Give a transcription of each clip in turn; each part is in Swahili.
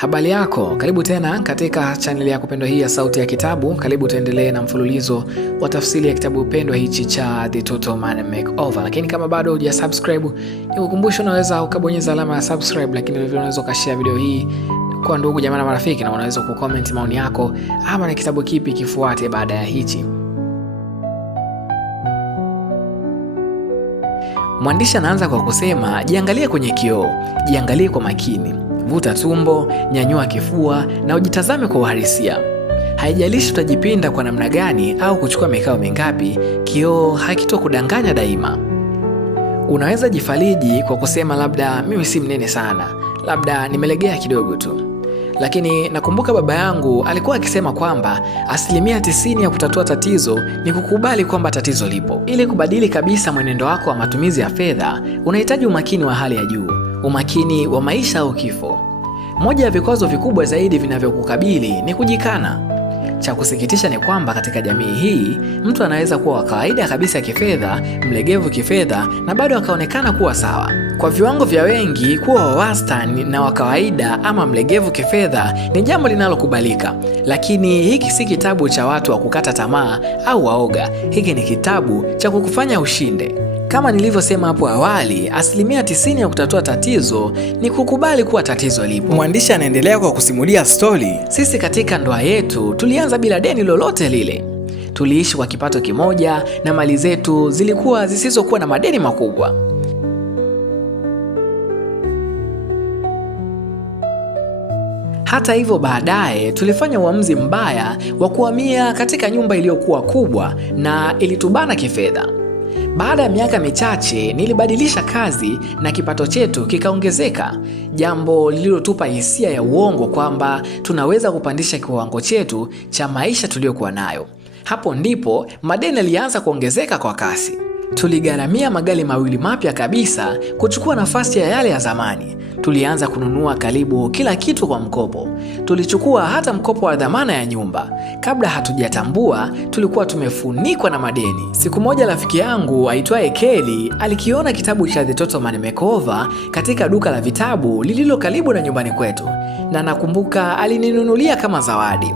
Habari yako, karibu tena katika channel ya kupendwa hii ya Sauti ya Kitabu. Karibu tuendelee na mfululizo wa tafsiri ya kitabu pendwa hichi cha The Total Man Makeover. Lakini kama bado hujasubscribe, nikukumbusha unaweza ukabonyeza alama ya subscribe, lakini vile unaweza ukashare video hii kwa ndugu jamaa na marafiki, na unaweza kucomment maoni yako ama ni kitabu kipi kifuate baada ya hichi. Mwandishi anaanza kwa kusema, jiangalie kwenye kioo, jiangalie kwa makini. Vuta tumbo, nyanyua kifua na ujitazame kwa uhalisia. Haijalishi utajipinda kwa namna gani au kuchukua mikao mingapi, kioo hakitokudanganya daima. Unaweza jifariji kwa kusema labda mimi si mnene sana, labda nimelegea kidogo tu. Lakini nakumbuka baba yangu alikuwa akisema kwamba 90% ya kutatua tatizo ni kukubali kwamba tatizo lipo. Ili kubadili kabisa mwenendo wako wa matumizi ya fedha, unahitaji umakini wa hali ya juu, umakini wa maisha au kifo. Moja ya vikwazo vikubwa zaidi vinavyokukabili ni kujikana. Cha kusikitisha ni kwamba katika jamii hii, mtu anaweza kuwa wa kawaida kabisa kifedha, mlegevu kifedha, na bado akaonekana kuwa sawa. Kwa viwango vya wengi, kuwa wa wastani na wa kawaida ama mlegevu kifedha ni jambo linalokubalika. Lakini hiki si kitabu cha watu wa kukata tamaa au waoga. Hiki ni kitabu cha kukufanya ushinde. Kama nilivyosema hapo awali, 90% ya kutatua tatizo ni kukubali kuwa tatizo lipo. Mwandishi anaendelea kwa kusimulia stori. Sisi katika ndoa yetu tulianza bila deni lolote lile. Tuliishi kwa kipato kimoja na mali zetu zilikuwa zisizokuwa na madeni makubwa. Hata hivyo, baadaye tulifanya uamuzi mbaya wa kuhamia katika nyumba iliyokuwa kubwa na ilitubana kifedha. Baada ya miaka michache nilibadilisha kazi na kipato chetu kikaongezeka, jambo lililotupa hisia ya uongo kwamba tunaweza kupandisha kiwango chetu cha maisha tuliyokuwa nayo. Hapo ndipo madeni yalianza kuongezeka kwa kasi. Tuligharamia magari mawili mapya kabisa kuchukua nafasi ya yale ya zamani. Tulianza kununua karibu kila kitu kwa mkopo. Tulichukua hata mkopo wa dhamana ya nyumba. Kabla hatujatambua, tulikuwa tumefunikwa na madeni. Siku moja rafiki yangu aitwaye Kelly alikiona kitabu cha The Total Man Makeover katika duka la vitabu lililo karibu na nyumbani kwetu, na nakumbuka alininunulia kama zawadi.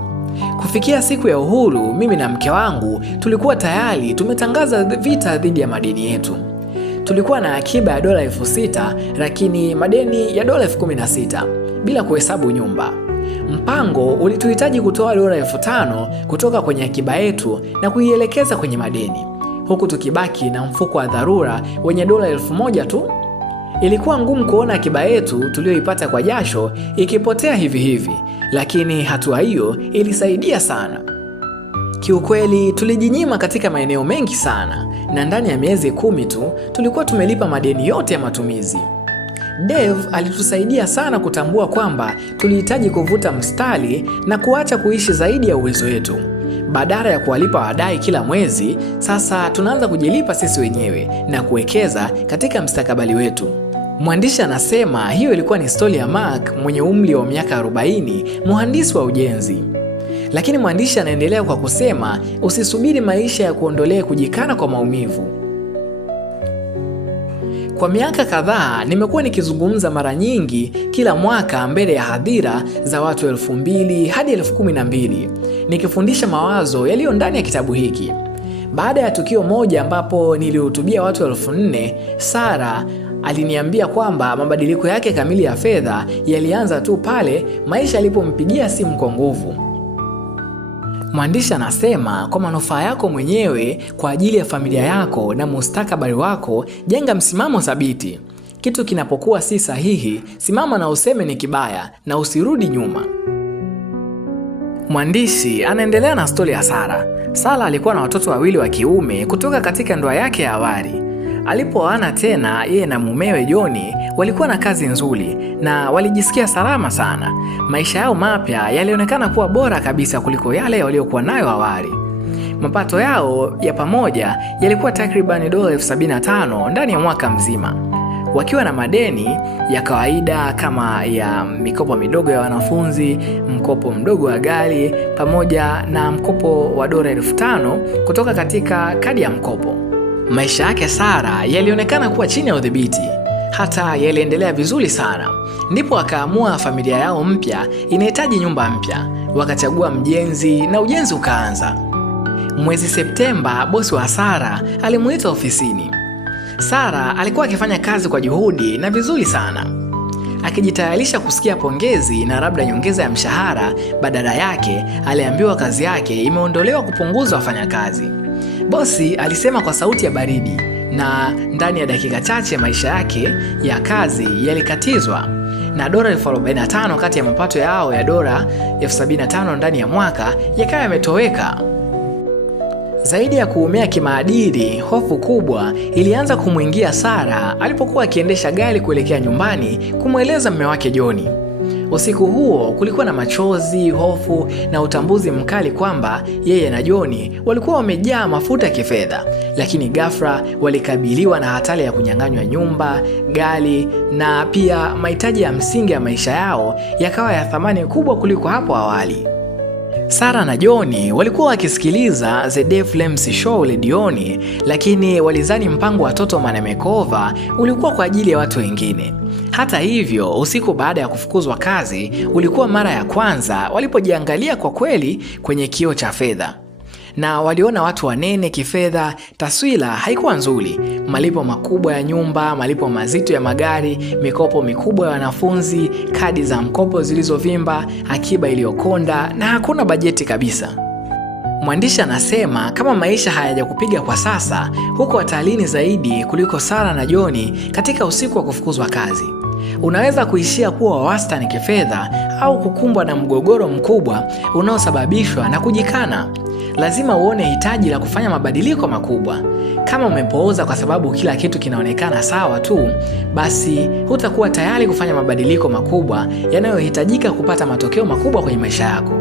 Kufikia siku ya uhuru, mimi na mke wangu tulikuwa tayari tumetangaza vita dhidi ya madeni yetu. Tulikuwa na akiba ya dola 6,000 lakini madeni ya dola 16,000 bila kuhesabu nyumba. Mpango ulituhitaji kutoa dola 5,000 kutoka kwenye akiba yetu na kuielekeza kwenye madeni, huku tukibaki na mfuko wa dharura wenye dola 1,000 tu. Ilikuwa ngumu kuona akiba yetu tuliyoipata kwa jasho ikipotea hivi hivi, lakini hatua hiyo ilisaidia sana. Kiukweli tulijinyima katika maeneo mengi sana, na ndani ya miezi 10 tu tulikuwa tumelipa madeni yote ya matumizi. Dave alitusaidia sana kutambua kwamba tulihitaji kuvuta mstari na kuacha kuishi zaidi ya uwezo wetu. Badala ya kuwalipa wadai kila mwezi, sasa tunaanza kujilipa sisi wenyewe na kuwekeza katika mustakabali wetu. Mwandishi anasema hiyo ilikuwa ni stori ya Mark mwenye umri wa miaka 40, mhandisi wa ujenzi. Lakini mwandishi anaendelea kwa kusema, usisubiri maisha ya kuondolee kujikana kwa maumivu. Kwa miaka kadhaa nimekuwa nikizungumza mara nyingi kila mwaka mbele ya hadhira za watu 2,000 hadi 12,000 nikifundisha mawazo yaliyo ndani ya kitabu hiki. Baada ya tukio moja ambapo nilihutubia watu 4,000, Sara aliniambia kwamba mabadiliko yake kamili ya fedha yalianza tu pale maisha yalipompigia simu kwa nguvu. Mwandishi anasema, kwa manufaa yako mwenyewe, kwa ajili ya familia yako na mustakabali wako, jenga msimamo thabiti. Kitu kinapokuwa si sahihi, simama na useme ni kibaya na usirudi nyuma. Mwandishi anaendelea na stori ya Sara. Sara alikuwa na watoto 2 wa kiume kutoka katika ndoa yake ya awali. Alipooana tena, yeye na mumewe Joni walikuwa na kazi nzuri na walijisikia salama sana. Maisha yao mapya yalionekana kuwa bora kabisa kuliko yale waliokuwa nayo awali. Mapato yao ya pamoja yalikuwa takriban dola 75,000 ndani ya mwaka mzima, wakiwa na madeni ya kawaida kama ya mikopo midogo ya wanafunzi, mkopo mdogo wa gari, pamoja na mkopo wa dola 5,000 kutoka katika kadi ya mkopo. Maisha yake Sara yalionekana kuwa chini ya udhibiti. hata yaliendelea vizuri sana. Ndipo akaamua familia yao mpya inahitaji nyumba mpya. Wakachagua mjenzi na ujenzi ukaanza. Mwezi Septemba, bosi wa Sara alimuita ofisini. Sara alikuwa akifanya kazi kwa juhudi na vizuri sana, akijitayarisha kusikia pongezi na labda nyongeza ya mshahara. Badala yake aliambiwa kazi yake imeondolewa kupunguza wafanyakazi. Bosi alisema kwa sauti ya baridi, na ndani ya dakika chache maisha yake ya kazi yalikatizwa, na dola $45,000 kati ya mapato yao ya dola $75,000 ndani ya mwaka yakawa yametoweka. Zaidi ya kuumia kimaadili, hofu kubwa ilianza kumwingia Sara alipokuwa akiendesha gari kuelekea nyumbani kumweleza mume wake John. Usiku huo kulikuwa na machozi, hofu na utambuzi mkali kwamba yeye na John walikuwa wamejaa mafuta ya kifedha, lakini ghafla walikabiliwa na hatari ya kunyang'anywa nyumba, gari na pia mahitaji ya msingi ya maisha yao yakawa ya thamani kubwa kuliko hapo awali. Sara na John walikuwa wakisikiliza The Dave Ramsey Show redioni, lakini walizani mpango wa Toto Manemekova ulikuwa kwa ajili ya watu wengine. Hata hivyo, usiku baada ya kufukuzwa kazi ulikuwa mara ya kwanza walipojiangalia kwa kweli kwenye kioo cha fedha, na waliona watu wanene kifedha. Taswira haikuwa nzuri: malipo makubwa ya nyumba, malipo mazito ya magari, mikopo mikubwa ya wanafunzi, kadi za mkopo zilizovimba, akiba iliyokonda na hakuna bajeti kabisa. Mwandishi anasema kama maisha hayajakupiga kwa sasa, huko hatalini zaidi kuliko Sara na John katika usiku wa kufukuzwa kazi. Unaweza kuishia kuwa wa wastani kifedha au kukumbwa na mgogoro mkubwa unaosababishwa na kujikana. Lazima uone hitaji la kufanya mabadiliko makubwa. Kama umepooza kwa sababu kila kitu kinaonekana sawa tu, basi hutakuwa tayari kufanya mabadiliko makubwa yanayohitajika kupata matokeo makubwa kwenye maisha yako.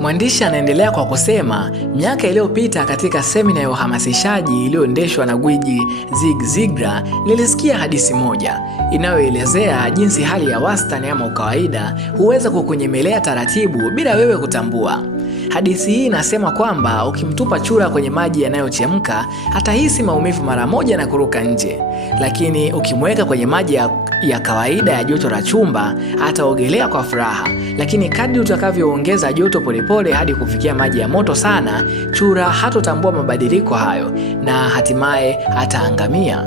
Mwandishi anaendelea kwa kusema, miaka iliyopita katika semina ya uhamasishaji iliyoendeshwa na gwiji Zig Ziglar, nilisikia hadithi moja inayoelezea jinsi hali ya wastani ama kawaida huweza kukunyemelea taratibu bila wewe kutambua. Hadithi hii inasema kwamba ukimtupa chura kwenye maji yanayochemka atahisi maumivu mara moja na kuruka nje, lakini ukimweka kwenye maji ya kawaida ya joto la chumba ataogelea kwa furaha. Lakini kadri utakavyoongeza joto polepole hadi kufikia maji ya moto sana, chura hatotambua mabadiliko hayo na hatimaye ataangamia.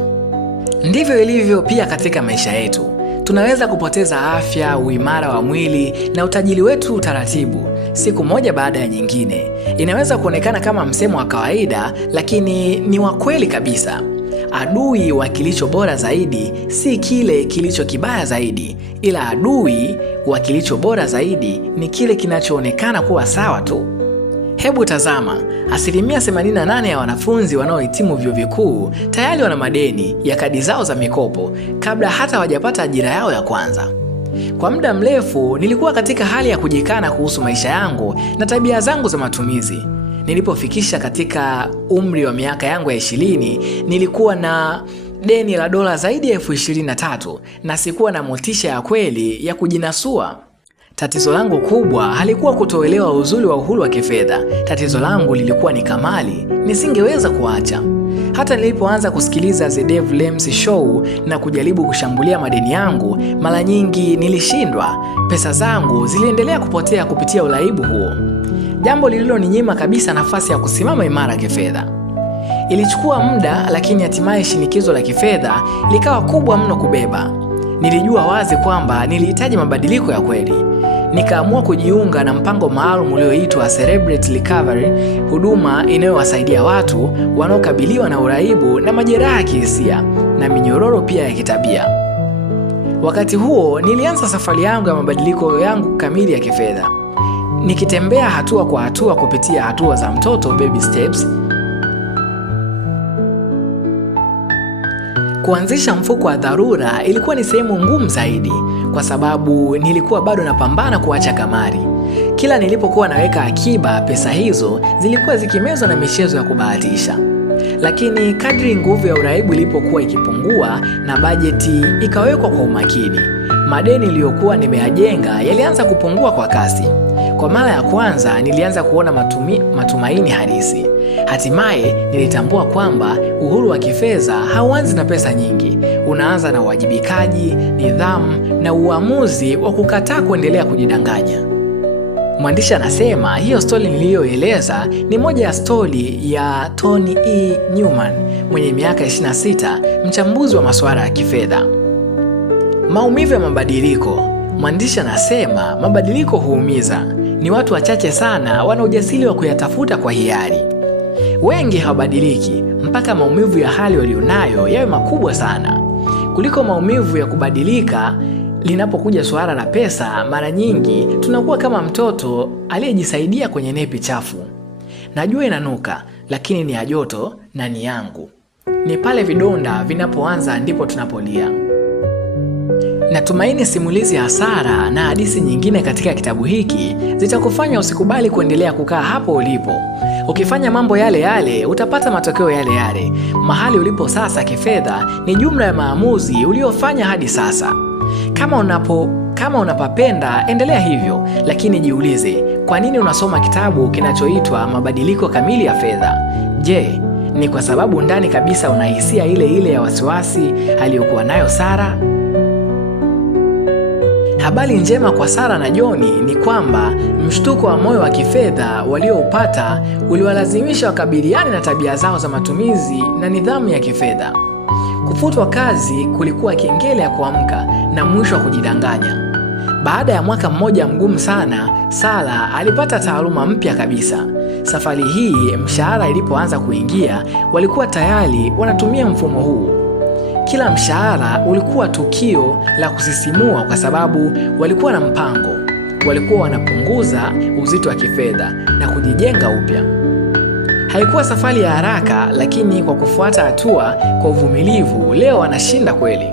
Ndivyo ilivyo pia katika maisha yetu. Tunaweza kupoteza afya, uimara wa mwili na utajiri wetu taratibu, siku moja baada ya nyingine. Inaweza kuonekana kama msemo wa kawaida, lakini ni wa kweli kabisa. Adui wa kilicho bora zaidi si kile kilicho kibaya zaidi, ila adui wa kilicho bora zaidi ni kile kinachoonekana kuwa sawa tu. Hebu tazama, 88% ya wanafunzi wanaohitimu vyuo vikuu tayari wana madeni ya kadi zao za mikopo kabla hata hawajapata ajira yao ya kwanza. Kwa muda mrefu nilikuwa katika hali ya kujikana kuhusu maisha yangu na tabia zangu za matumizi. Nilipofikisha katika umri wa miaka yangu ya 20, nilikuwa na deni la dola zaidi ya $23,000 na sikuwa na motisha ya kweli ya kujinasua. Tatizo langu kubwa halikuwa kutoelewa uzuri wa uhuru wa kifedha. Tatizo langu lilikuwa ni kamali nisingeweza kuacha. Hata nilipoanza kusikiliza The Dave Ramsey Show na kujaribu kushambulia madeni yangu, mara nyingi nilishindwa. Pesa zangu ziliendelea kupotea kupitia uraibu huo, jambo lililoninyima kabisa nafasi ya kusimama imara kifedha. Ilichukua muda, lakini hatimaye shinikizo la kifedha likawa kubwa mno kubeba. Nilijua wazi kwamba nilihitaji mabadiliko ya kweli. Nikaamua kujiunga na mpango maalum ulioitwa Celebrate Recovery, huduma inayowasaidia watu wanaokabiliwa na uraibu na majeraha ya kihisia na minyororo pia ya kitabia. Wakati huo nilianza safari yangu ya mabadiliko yangu kamili ya kifedha, nikitembea hatua kwa hatua kupitia hatua za mtoto, baby steps. Kuanzisha mfuko wa dharura ilikuwa ni sehemu ngumu zaidi, kwa sababu nilikuwa bado napambana kuacha kamari. Kila nilipokuwa naweka akiba, pesa hizo zilikuwa zikimezwa na michezo ya kubahatisha. Lakini kadri nguvu ya uraibu ilipokuwa ikipungua na bajeti ikawekwa kwa umakini, madeni niliyokuwa nimeyajenga yalianza kupungua kwa kasi. Kwa mara ya kwanza nilianza kuona matumaini halisi. Hatimaye nilitambua kwamba uhuru wa kifedha hauanzi na pesa nyingi. Unaanza na uwajibikaji, nidhamu na uamuzi wa kukataa kuendelea kujidanganya. Mwandishi anasema hiyo stori niliyoeleza ni moja ya stori ya Tony E. Newman mwenye miaka 26, mchambuzi wa masuala ya kifedha. Maumivu ya mabadiliko. Mwandishi anasema mabadiliko huumiza. Ni watu wachache sana wana ujasiri wa kuyatafuta kwa hiari. Wengi hawabadiliki mpaka maumivu ya hali walionayo yawe makubwa sana kuliko maumivu ya kubadilika. Linapokuja suala la pesa, mara nyingi tunakuwa kama mtoto aliyejisaidia kwenye nepi chafu. Najua inanuka, lakini ni ya joto na ni yangu. Ni pale vidonda vinapoanza ndipo tunapolia. Natumaini simulizi ya hasara na hadithi nyingine katika kitabu hiki zitakufanya usikubali kuendelea kukaa hapo ulipo. Ukifanya mambo yale yale, utapata matokeo yale yale. Mahali ulipo sasa kifedha ni jumla ya maamuzi uliofanya hadi sasa. Kama unapapenda, endelea hivyo, lakini jiulize, kwa nini unasoma kitabu kinachoitwa Mabadiliko Kamili ya Fedha? Je, ni kwa sababu ndani kabisa unahisia ile ya wasiwasi aliyokuwa nayo Sara? Habari njema kwa Sara na John ni kwamba mshtuko wa moyo wa kifedha walioupata uliwalazimisha wakabiliane na tabia zao za matumizi na nidhamu ya kifedha. Kufutwa kazi kulikuwa kengele ya kuamka na mwisho wa kujidanganya. Baada ya mwaka mmoja mgumu sana, Sara alipata taaluma mpya kabisa. Safari hii mshahara ilipoanza kuingia, walikuwa tayari wanatumia mfumo huu. Kila mshahara ulikuwa tukio la kusisimua kwa sababu walikuwa na mpango. Walikuwa wanapunguza uzito wa kifedha na kujijenga upya. Haikuwa safari ya haraka, lakini kwa kufuata hatua kwa uvumilivu, leo wanashinda kweli.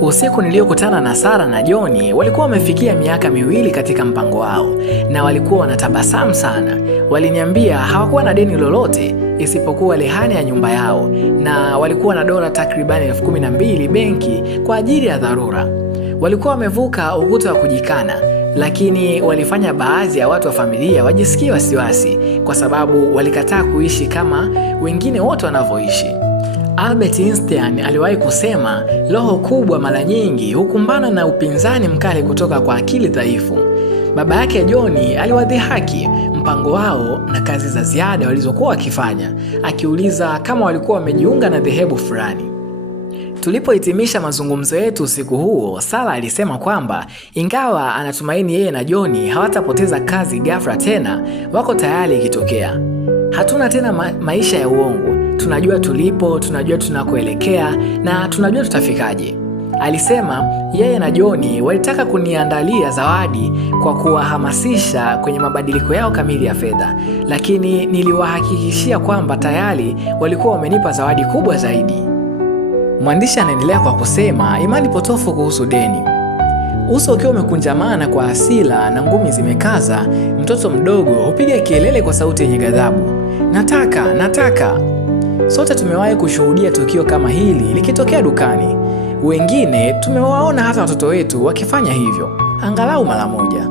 Usiku niliokutana na Sara na John, walikuwa wamefikia miaka 2 katika mpango wao na walikuwa wanatabasamu sana. Waliniambia hawakuwa na deni lolote isipokuwa rehani ya nyumba yao, na walikuwa na dola takribani 12,000 benki kwa ajili ya dharura. Walikuwa wamevuka ukuta wa kujikana, lakini walifanya baadhi ya watu wa familia wajisikie wasiwasi kwa sababu walikataa kuishi kama wengine wote wanavyoishi. Albert Einstein aliwahi kusema, roho kubwa mara nyingi hukumbana na upinzani mkali kutoka kwa akili dhaifu. Baba yake John aliwadhihaki mpango wao na kazi za ziada walizokuwa wakifanya, akiuliza kama walikuwa wamejiunga na dhehebu fulani. Tulipohitimisha mazungumzo yetu usiku huo, Sara alisema kwamba ingawa anatumaini yeye na John hawatapoteza kazi ghafla tena, wako tayari ikitokea. Hatuna tena maisha ya uongo. Tunajua tulipo, tunajua tunakoelekea na tunajua tutafikaje. Alisema yeye na John walitaka kuniandalia zawadi kwa kuwahamasisha kwenye mabadiliko yao kamili ya fedha, lakini niliwahakikishia kwamba tayari walikuwa wamenipa zawadi kubwa zaidi. Mwandishi anaendelea kwa kusema, imani potofu kuhusu deni. Uso ukiwa umekunjamana kwa hasira na ngumi zimekaza, mtoto mdogo hupiga kelele kwa sauti yenye ghadhabu, nataka. Sote tumewahi kushuhudia tukio kama hili likitokea dukani. Wengine tumewaona hata watoto wetu wakifanya hivyo angalau mara moja.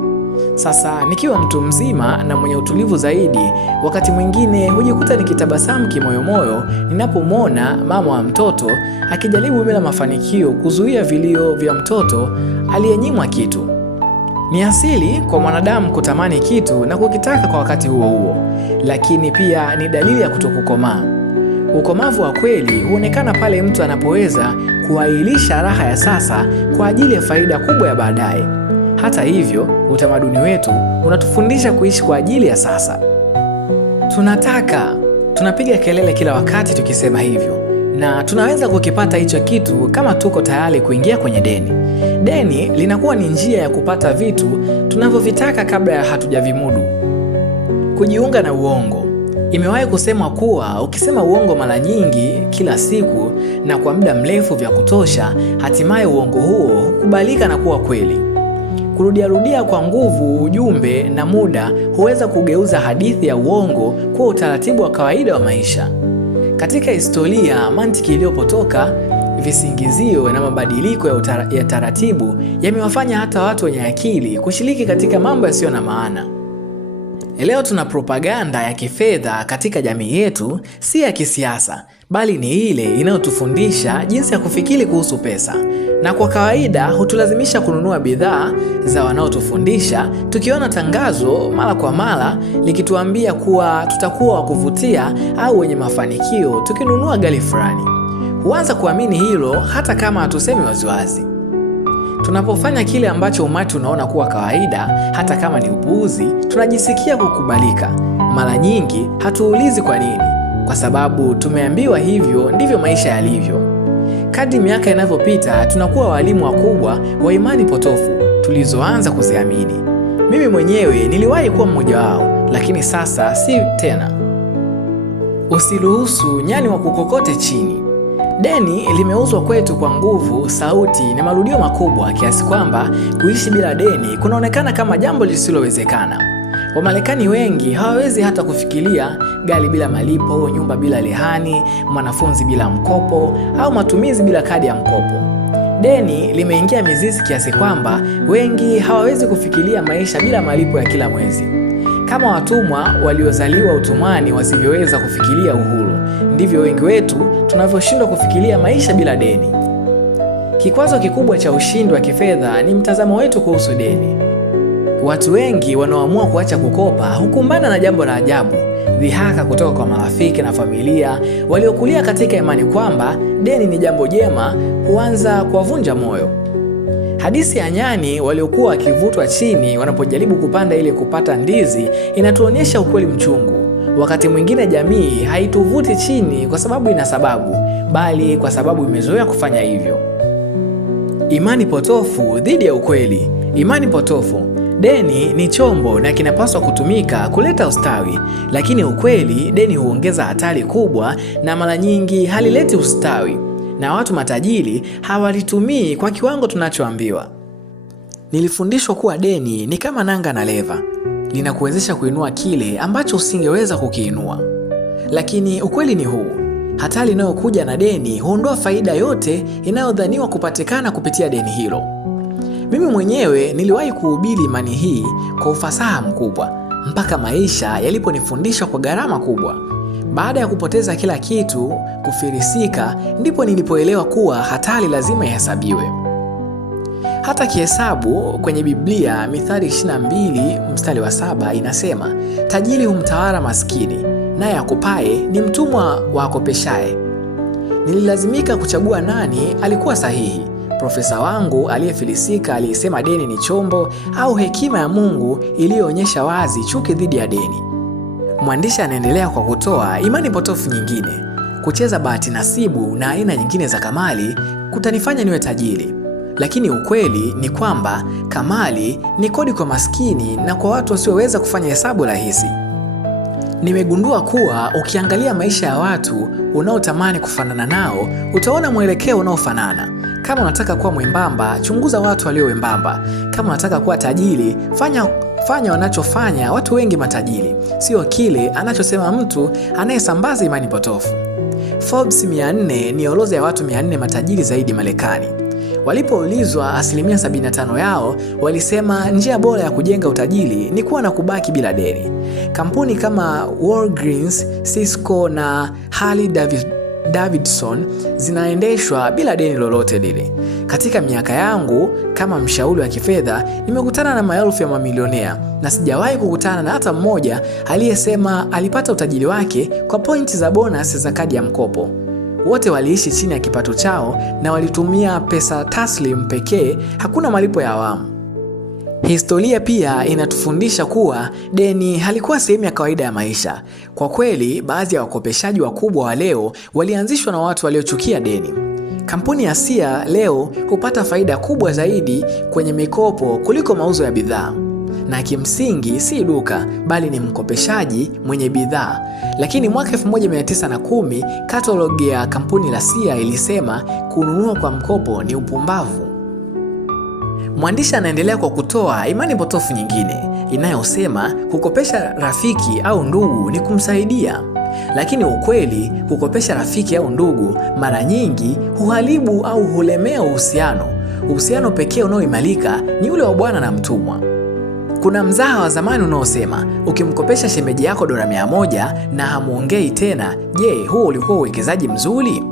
Sasa nikiwa mtu mzima na mwenye utulivu zaidi, wakati mwingine hujikuta nikitabasamu kimoyomoyo ninapomwona mama wa mtoto akijaribu bila mafanikio kuzuia vilio vya mtoto aliyenyimwa kitu. Ni asili kwa mwanadamu kutamani kitu na kukitaka kwa wakati huo huo, lakini pia ni dalili ya kutokukomaa. Ukomavu wa kweli huonekana pale mtu anapoweza kuahirisha raha ya sasa kwa ajili ya faida kubwa ya baadaye. Hata hivyo, utamaduni wetu unatufundisha kuishi kwa ajili ya sasa. Tunapiga kelele kila wakati tukisema hivyo, na tunaweza kukipata hicho kitu kama tuko tayari kuingia kwenye deni. Deni linakuwa ni njia ya kupata vitu tunavyovitaka kabla ya hatujavimudu. Kujiunga na uongo. Imewahi kusemwa kuwa ukisema uongo mara nyingi kila siku na kwa muda mrefu vya kutosha, hatimaye uongo huo hukubalika na kuwa kweli. Kurudia kwa nguvu ujumbe na muda huweza kugeuza hadithi ya uongo kuwa utaratibu wa kawaida wa maisha. Katika historia, mantiki iliyopotoka, visingizio na mabadiliko ya taratibu yamewafanya hata watu wenye akili kushiriki katika mambo yasiyo na maana. Leo tuna propaganda ya kifedha katika jamii yetu, si ya kisiasa, bali ni ile inayotufundisha jinsi ya kufikiri kuhusu pesa. Na kwa kawaida hutulazimisha kununua bidhaa za wanaotufundisha, tukiona tangazo mara kwa mara likituambia kuwa tutakuwa wa kuvutia au wenye mafanikio tukinunua gari fulani. Huanza kuamini hilo hata kama hatusemi waziwazi. Tunapofanya kile ambacho umati unaona kuwa kawaida, hata kama ni upuuzi, tunajisikia kukubalika. Mara nyingi hatuulizi kwa nini, kwa sababu tumeambiwa hivyo ndivyo maisha yalivyo. Kadri miaka inavyopita, tunakuwa walimu wakubwa wa imani potofu tulizoanza kuziamini. Mimi mwenyewe niliwahi kuwa mmoja wao, lakini sasa si tena. Usiruhusu nyani wa kukokote chini. Deni limeuzwa kwetu kwa nguvu, sauti na marudio makubwa kiasi kwamba kuishi bila deni kunaonekana kama jambo lisilowezekana. Wamarekani wengi hawawezi hata kufikiria gari bila malipo, nyumba bila rehani, mwanafunzi bila mkopo au matumizi bila kadi ya mkopo. Deni limeingia mizizi kiasi kwamba wengi hawawezi kufikiria maisha bila malipo ya kila mwezi. Kama watumwa waliozaliwa utumwani wasivyoweza kufikiria uhuru, ndivyo wengi wetu tunavyoshindwa kufikiria maisha bila deni. Kikwazo kikubwa cha ushindi wa kifedha ni mtazamo wetu kuhusu deni. Watu wengi wanaoamua kuacha kukopa hukumbana na jambo la ajabu, dhihaka kutoka kwa marafiki na familia waliokulia katika imani kwamba deni ni jambo jema, huanza kuwavunja moyo. Hadithi ya nyani waliokuwa wakivutwa chini wanapojaribu kupanda ili kupata ndizi inatuonyesha ukweli mchungu. Wakati mwingine jamii haituvuti chini kwa sababu ina sababu, bali kwa sababu imezoea kufanya hivyo. Imani potofu dhidi ya ukweli. Imani potofu. Deni ni chombo na kinapaswa kutumika kuleta ustawi, lakini ukweli, deni huongeza hatari kubwa na mara nyingi halileti ustawi, na watu matajiri hawalitumii kwa kiwango tunachoambiwa. Nilifundishwa kuwa deni ni kama nanga na leva, linakuwezesha kuinua kile ambacho usingeweza kukiinua. Lakini ukweli ni huu: hatari inayokuja na deni huondoa faida yote inayodhaniwa kupatikana kupitia deni hilo. Mimi mwenyewe niliwahi kuhubiri imani hii kwa ufasaha mkubwa, mpaka maisha yaliponifundisha kwa gharama kubwa. Baada ya kupoteza kila kitu, kufilisika, ndipo nilipoelewa kuwa hatari lazima ihesabiwe. Hata kihesabu kwenye Biblia, Mithali 22 mstari wa 7 inasema, tajiri humtawala maskini, naye akupaye ni mtumwa wa akopeshaye. Nililazimika kuchagua nani alikuwa sahihi: profesa wangu aliyefilisika aliyesema deni ni chombo, au hekima ya Mungu iliyoonyesha wazi chuki dhidi ya deni? Mwandishi anaendelea kwa kutoa imani potofu nyingine: kucheza bahati nasibu na aina nyingine za kamali kutanifanya niwe tajiri. Lakini ukweli ni kwamba kamali ni kodi kwa maskini na kwa watu wasioweza kufanya hesabu rahisi. Nimegundua kuwa ukiangalia maisha ya watu unaotamani kufanana nao, utaona mwelekeo unaofanana. Kama unataka kuwa mwembamba, chunguza watu walio wembamba. Kama unataka kuwa tajiri, fanya wanachofanya watu wengi matajiri, sio kile anachosema mtu anayesambaza imani potofu. Forbes 400 ni orodha ya watu 400 matajiri zaidi Marekani. Walipoulizwa, 75% yao walisema njia bora ya kujenga utajiri ni kuwa na kubaki bila deni. Kampuni kama Walgreens, Cisco na Harley Davidson zinaendeshwa bila deni lolote lile. Katika miaka yangu kama mshauri wa kifedha, nimekutana na maelfu ya mamilionea na sijawahi kukutana na hata mmoja aliyesema alipata utajiri wake kwa pointi za bonus za kadi ya mkopo. Wote waliishi chini ya kipato chao na walitumia pesa taslim pekee, hakuna malipo ya awamu. Historia pia inatufundisha kuwa deni halikuwa sehemu ya kawaida ya maisha. Kwa kweli, baadhi ya wakopeshaji wakubwa wa leo walianzishwa na watu waliochukia deni. Kampuni ya Sia leo hupata faida kubwa zaidi kwenye mikopo kuliko mauzo ya bidhaa. Na kimsingi si duka, bali ni mkopeshaji mwenye bidhaa. Lakini mwaka 1910 katalogi ya kampuni la Sia ilisema kununua kwa mkopo ni upumbavu. Mwandishi anaendelea kwa kutoa imani potofu nyingine inayosema kukopesha rafiki au ndugu ni kumsaidia. Lakini ukweli, kukopesha rafiki au ndugu mara nyingi huharibu au hulemea uhusiano. Uhusiano pekee unaoimarika ni ule wa bwana na mtumwa. Kuna mzaha wa zamani unaosema ukimkopesha shemeji yako dola 100 na hamuongei tena, je, huo ulikuwa uwekezaji mzuri?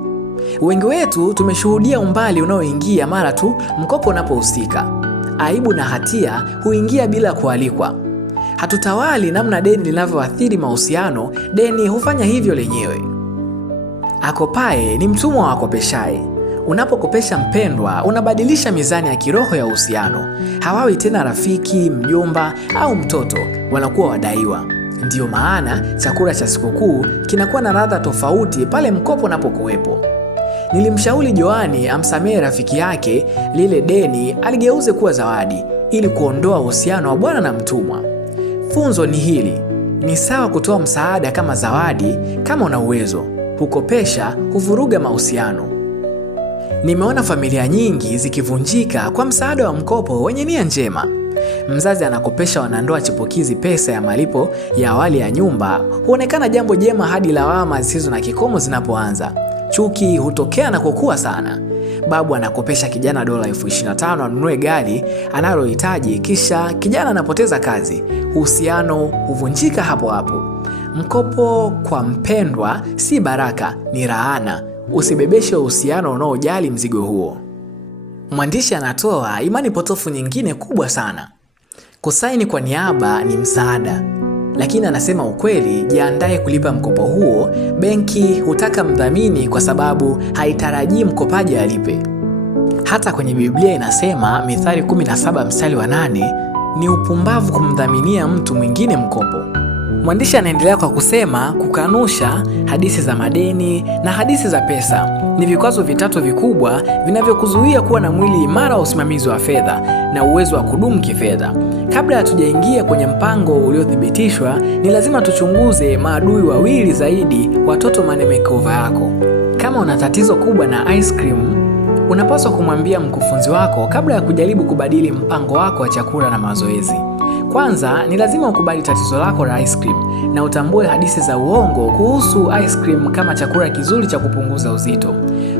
Wengi wetu tumeshuhudia umbali unaoingia mara tu mkopo unapohusika. Aibu na hatia huingia bila kualikwa. Hatutawali namna deni linavyoathiri mahusiano, deni hufanya hivyo lenyewe. Akopaye ni mtumwa wa akopeshaye. Unapokopesha mpendwa, unabadilisha mizani ya kiroho ya uhusiano. Hawawi tena rafiki, mjomba au mtoto, wanakuwa wadaiwa. Ndiyo maana chakula cha sikukuu kinakuwa na ladha tofauti pale mkopo unapokuwepo. Nilimshauri Joani amsamehe rafiki yake lile deni aligeuze kuwa zawadi ili kuondoa uhusiano wa bwana na mtumwa. Funzo ni hili: ni sawa kutoa msaada kama zawadi kama una uwezo. Kukopesha huvuruga mahusiano. Nimeona familia nyingi zikivunjika kwa msaada wa mkopo wenye nia njema. Mzazi anakopesha wanandoa chipukizi pesa ya malipo ya awali ya nyumba, huonekana jambo jema hadi lawama zisizo na kikomo zinapoanza. Chuki hutokea na kukua sana. Babu anakopesha kijana dola 25,000 anunue gari analohitaji, kisha kijana anapoteza kazi. Uhusiano huvunjika hapo hapo. Mkopo kwa mpendwa si baraka, ni laana. Usibebeshe uhusiano unaojali mzigo huo. Mwandishi anatoa imani potofu nyingine kubwa sana. Kusaini kwa niaba ni msaada, lakini anasema ukweli, jiandae kulipa mkopo huo. Benki hutaka mdhamini kwa sababu haitarajii mkopaji alipe. Hata kwenye Biblia inasema, Mithali 17:8, ni upumbavu kumdhaminia mtu mwingine mkopo. Mwandishi anaendelea kwa kusema, kukanusha, hadithi za madeni na hadithi za pesa ni vikwazo vitatu vikubwa vinavyokuzuia kuwa na mwili imara wa usimamizi wa fedha na uwezo wa kudumu kifedha. Kabla hatujaingia kwenye mpango uliothibitishwa, ni lazima tuchunguze maadui wawili zaidi wa Total Money Makeover yako. Kama una tatizo kubwa na ice cream, unapaswa kumwambia mkufunzi wako kabla ya kujaribu kubadili mpango wako wa chakula na mazoezi. Kwanza, ni lazima ukubali tatizo lako la ice cream na utambue hadithi za uongo kuhusu ice cream kama chakula kizuri cha kupunguza uzito.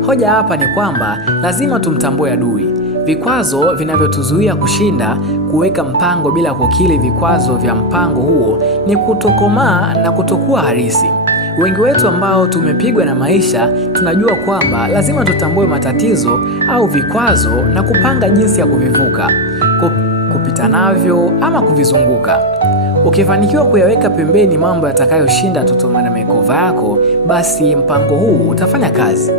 Hoja hapa ni kwamba lazima tumtambue adui. Vikwazo vinavyotuzuia kushinda kuweka mpango bila kukili vikwazo vya mpango huo ni kutokomaa na kutokuwa halisi. Wengi wetu ambao tumepigwa na maisha tunajua kwamba lazima tutambue matatizo au vikwazo na kupanga jinsi ya kuvivuka, kupita navyo ama kuvizunguka. Ukifanikiwa kuyaweka pembeni mambo yatakayoshinda Total Money Makeover yako, basi mpango huu utafanya kazi.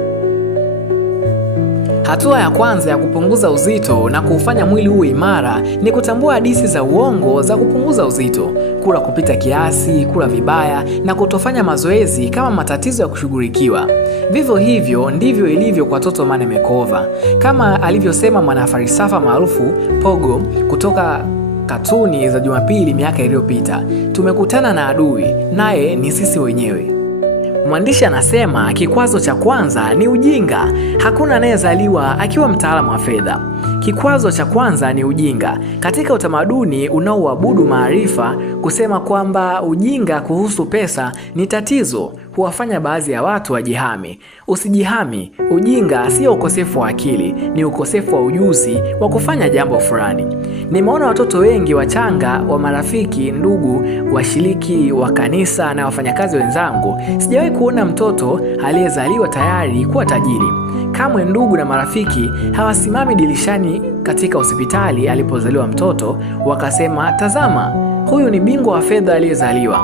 Hatua ya kwanza ya kupunguza uzito na kuufanya mwili uwe imara ni kutambua hadithi za uongo za kupunguza uzito, kula kupita kiasi, kula vibaya na kutofanya mazoezi kama matatizo ya kushughulikiwa. Vivyo hivyo ndivyo ilivyo kwa Total Money Makeover. Kama alivyosema mwanafalsafa maarufu Pogo kutoka katuni za Jumapili miaka iliyopita, tumekutana na adui, naye ni sisi wenyewe. Mwandishi anasema kikwazo cha kwanza ni ujinga. Hakuna anayezaliwa akiwa mtaalamu wa fedha. Kikwazo cha kwanza ni ujinga. Katika utamaduni unaoabudu maarifa, kusema kwamba ujinga kuhusu pesa ni tatizo huwafanya baadhi ya watu wajihami. Usijihami. Ujinga sio ukosefu wa akili, ni ukosefu wa ujuzi wa kufanya jambo fulani. Nimeona watoto wengi wachanga wa marafiki, ndugu, washiriki wa kanisa na wafanyakazi wenzangu. Sijawahi kuona mtoto aliyezaliwa tayari kuwa tajiri. Kamwe ndugu na marafiki hawasimami dirishani katika hospitali alipozaliwa mtoto wakasema, tazama, huyu ni bingwa wa fedha aliyezaliwa.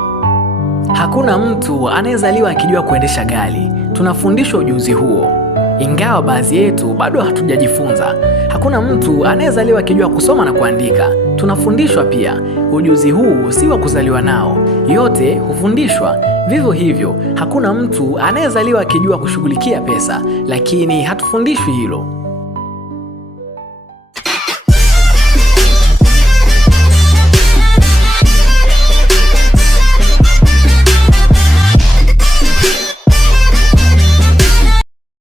Hakuna mtu anayezaliwa akijua kuendesha gari. Tunafundishwa ujuzi huo, ingawa baadhi yetu bado hatujajifunza. Hakuna mtu anayezaliwa akijua kusoma na kuandika. Tunafundishwa pia. Ujuzi huu si wa kuzaliwa nao, yote hufundishwa. Vivyo hivyo, hakuna mtu anayezaliwa akijua kushughulikia pesa, lakini hatufundishwi hilo.